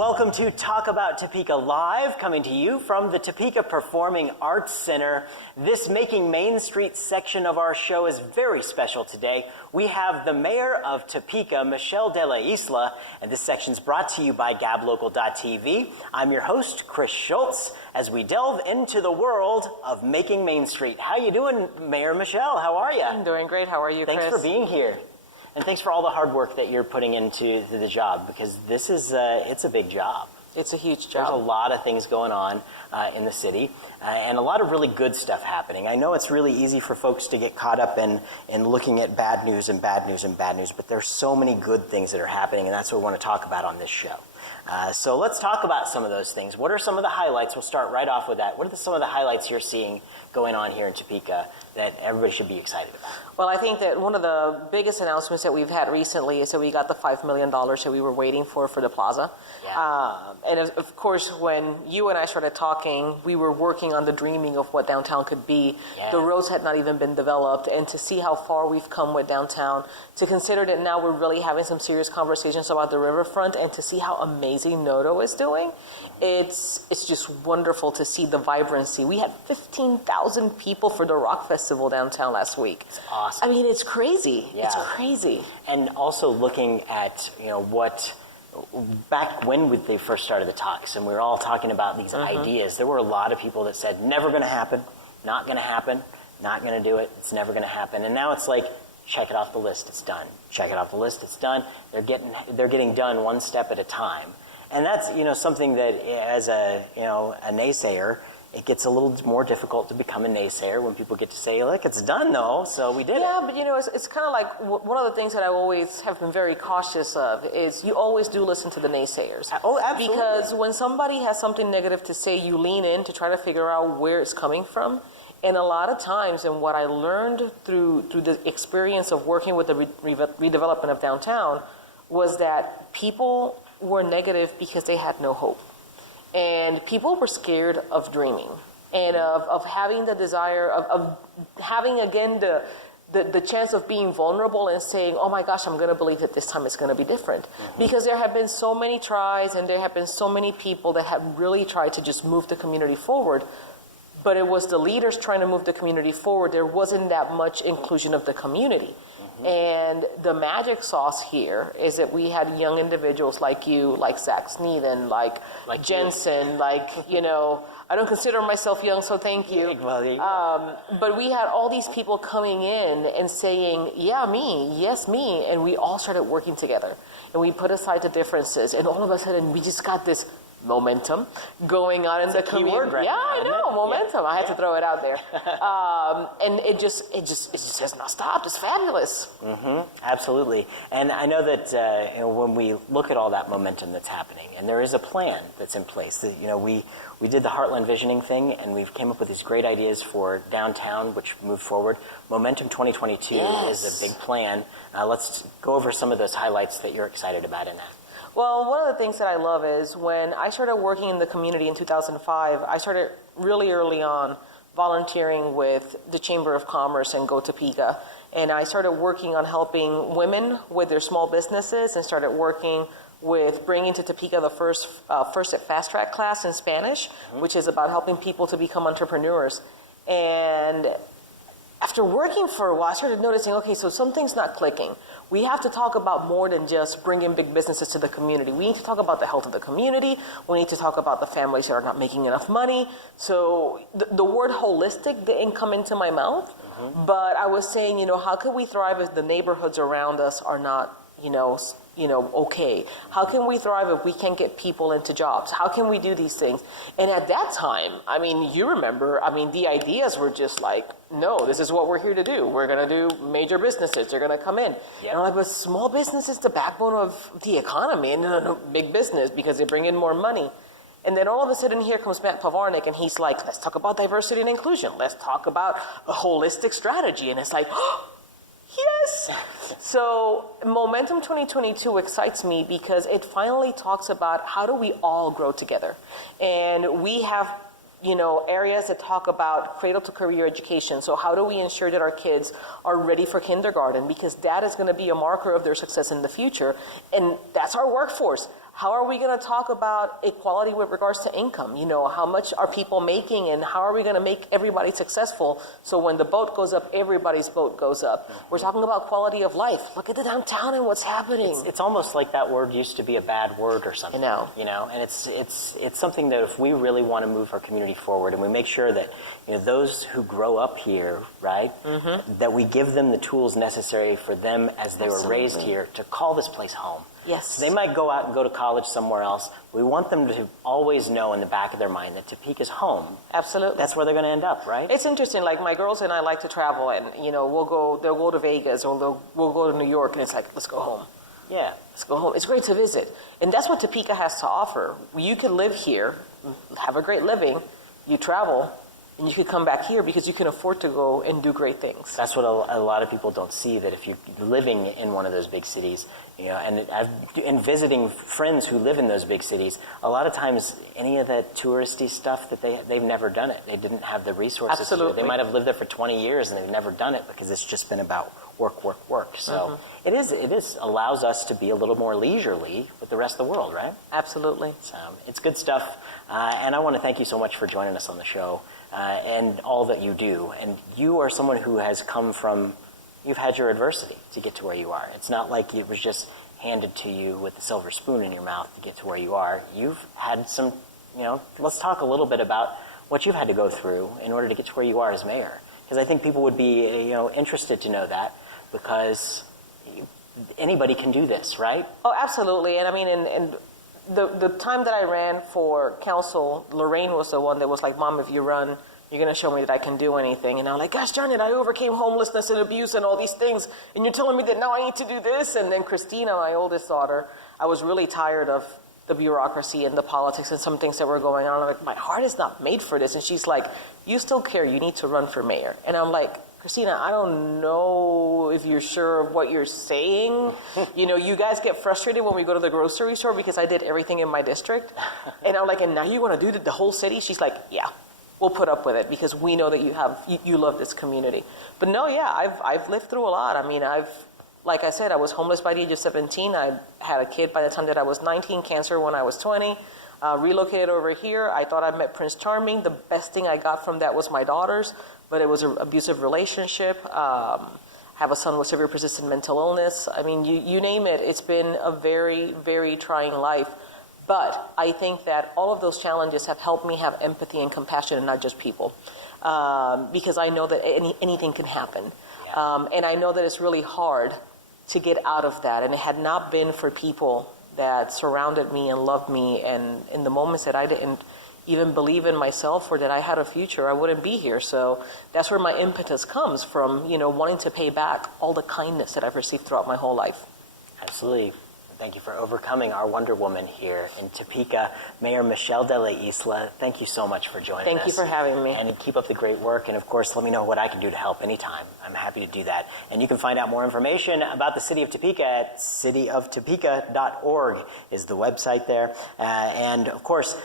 Welcome to Talk About Topeka Live, coming to you from the Topeka Performing Arts Center. This Making Main Street section of our show is very special today. We have the Mayor of Topeka, Michelle de la Isla, and this section is brought to you by GabLocal.tv. I'm your host, Chris Schultz, as we delve into the world of Making Main Street. How you doing, Mayor Michelle? How are you? I'm doing great. How are you, Chris? Thanks for being here. And thanks for all the hard work that you're putting into the job, because this is it's a big job. It's a huge job. There's a lot of things going on in the city, and a lot of really good stuff happening. I know it's really easy for folks to get caught up in looking at bad news and bad news and bad news, but there's so many good things that are happening, and that's what we want to talk about on this show. So let's talk about some of those things. What are some of the highlights? We'll start right off with that. What are some of the highlights you're seeing going on here in Topeka that everybody should be excited about? Well, I think that one of the biggest announcements that we've had recently is that we got the $5 million that we were waiting for the plaza. Yeah. And of course, when you and I started talking, we were working on the dreaming of what downtown could be. Yeah. The roads had not even been developed, and to see how far we've come with downtown, to consider that now we're really having some serious conversations about the riverfront, and to see how amazing Noto is doing, it's just wonderful to see the vibrancy. We had 15,000 people for the Rock Festival downtown last week. It's awesome. I mean, it's crazy. Yeah. It's crazy. And also looking at, what back when they first started the talks, and we were all talking about these ideas, there were a lot of people that said, never going to happen, not going to happen, not going to do it, it's never going to happen. And now it's like, check it off the list, it's done. Check it off the list, it's done. They're getting done one step at a time. And that's, something that as a naysayer, it gets a little more difficult to become a naysayer when people get to say, look, it's done though, so we did it. Yeah, but it's kind of like one of the things that I always have been very cautious of is you always do listen to the naysayers. Oh, absolutely. Because when somebody has something negative to say, you lean in to try to figure out where it's coming from. And a lot of times, and what I learned through the experience of working with the redevelopment of downtown, was that people were negative because they had no hope. And people were scared of dreaming and of having the desire of having, again, the chance of being vulnerable and saying, oh my gosh, I'm going to believe that this time it's going to be different. Because there have been so many tries, and there have been so many people that have really tried to just move the community forward. But it was the leaders trying to move the community forward. There wasn't that much inclusion of the community. And the magic sauce here is that we had young individuals like you, like Zach Sneeden, like Jensen, I don't consider myself young, so thank you. But we had all these people coming in and saying, yeah, me, yes, me. And we all started working together. And we put aside the differences. And all of a sudden, we just got this momentum going on in the community. Right yeah, now, I know, momentum. Yeah. I had to throw it out there. And it just has not stopped. It's fabulous. Absolutely. And I know that when we look at all that momentum that's happening, and there is a plan that's in place, that we did the Heartland Visioning thing, and we've came up with these great ideas for downtown, which moved forward. Momentum 2022 is a big plan. Let's go over some of those highlights that you're excited about in that. Well, one of the things that I love is when I started working in the community in 2005, I started really early on volunteering with the Chamber of Commerce and Go Topeka. And I started working on helping women with their small businesses, and started working with bringing to Topeka the first at Fast Track class in Spanish, which is about helping people to become entrepreneurs. And after working for a while, I started noticing, okay, so something's not clicking. We have to talk about more than just bringing big businesses to the community. We need to talk about the health of the community. We need to talk about the families that are not making enough money. So the word holistic didn't come into my mouth, but I was saying, how could we thrive if the neighborhoods around us are not, okay? How can we thrive if we can't get people into jobs? How can we do these things? And at that time, you remember, the ideas were just like, no, this is what we're here to do. We're going to do major businesses. They're going to come in. Yep. And I'm like, but small business is the backbone of the economy, and no, big business, because they bring in more money. And then all of a sudden, here comes Matt Pavarnik, and he's like, let's talk about diversity and inclusion. Let's talk about a holistic strategy. And it's like, oh, yes. So Momentum 2022 excites me because it finally talks about how do we all grow together. And we have areas that talk about cradle to career education. So how do we ensure that our kids are ready for kindergarten? Because that is going to be a marker of their success in the future. And that's our workforce. How are we going to talk about equality with regards to income? You know, how much are people making and how are we going to make everybody successful so when the boat goes up, everybody's boat goes up? We're talking about quality of life. Look at the downtown and what's happening. It's almost like that word used to be a bad word or something. You know, and it's something that if we really want to move our community forward and we make sure that, you know, those who grow up here, right, that we give them the tools necessary for them as they were raised here to call this place home. Yes. They might go out and go to college somewhere else. We want them to always know in the back of their mind that Topeka's home. Absolutely. That's where they're going to end up, right? It's interesting. Like my girls and I like to travel, and you know, they'll go to Vegas or we'll go to New York, and it's like, let's go home. Yeah. Let's go home. It's great to visit, and that's what Topeka has to offer. You can live here, have a great living, you travel, and you can come back here because you can afford to go and do great things. That's what a lot of people don't see, that if you're living in one of those big cities, you know, and visiting friends who live in those big cities, a lot of times any of that touristy stuff that they've never done it. They didn't have the resources to do it. They might have lived there for 20 years and they've never done it because it's just been about work, work, work. So it allows us to be a little more leisurely with the rest of the world, right? Absolutely. So it's good stuff. And I want to thank you so much for joining us on the show. And all that you do. And you are someone who has come from, you've had your adversity to get to where you are. It's not like it was just handed to you with a silver spoon in your mouth to get to where you are. You've had some, you know, let's talk a little bit about what you've had to go through in order to get to where you are as mayor. Because I think people would be, you know, interested to know that because anybody can do this, right? Oh, absolutely. And I mean, and the time that I ran for council, Lorraine was the one that was like, Mom, if you run, you're going to show me that I can do anything. And I'm like, gosh darn it, I overcame homelessness and abuse and all these things. And you're telling me that now I need to do this? And then Christina, my oldest daughter, I was really tired of the bureaucracy and the politics and some things that were going on. I'm like, my heart is not made for this. And she's like, you still care. You need to run for mayor. And I'm like, Christina, I don't know if you're sure of what you're saying. You know, you guys get frustrated when we go to the grocery store because I did everything in my district. And I'm like, and now you want to do the whole city? She's like, yeah, we'll put up with it because we know that you love this community. But no, yeah, I've lived through a lot. I mean, like I said, I was homeless by the age of 17. I had a kid by the time that I was 19, cancer when I was 20. Relocated over here. I thought I met Prince Charming. The best thing I got from that was my daughters, but it was an abusive relationship. Have a son with severe persistent mental illness. I mean, you name it. It's been a very, very trying life. But I think that all of those challenges have helped me have empathy and compassion and not just people. Because I know that anything can happen. And I know that it's really hard to get out of that. And it had not been for people that surrounded me and loved me, and in the moments that I didn't even believe in myself or that I had a future, I wouldn't be here. So that's where my impetus comes from, you know, wanting to pay back all the kindness that I've received throughout my whole life. Absolutely. Thank you for overcoming our Wonder Woman here in Topeka. Mayor Michelle de la Isla, thank you so much for joining us. Thank you for having me. And keep up the great work. And of course, let me know what I can do to help anytime. I'm happy to do that. And you can find out more information about the City of Topeka at cityoftopeka.org is the website there. And of course,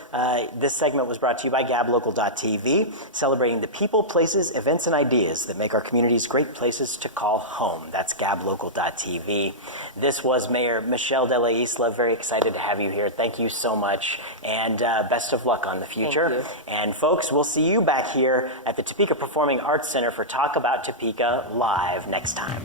this segment was brought to you by gablocal.tv, celebrating the people, places, events, and ideas that make our communities great places to call home. That's gablocal.tv. This was Mayor Michelle de la Isla. Very excited to have you here. Thank you so much, and best of luck on the future. Thank you. And folks, we'll see you back here at the Topeka Performing Arts Center for Talk About Topeka Live next time.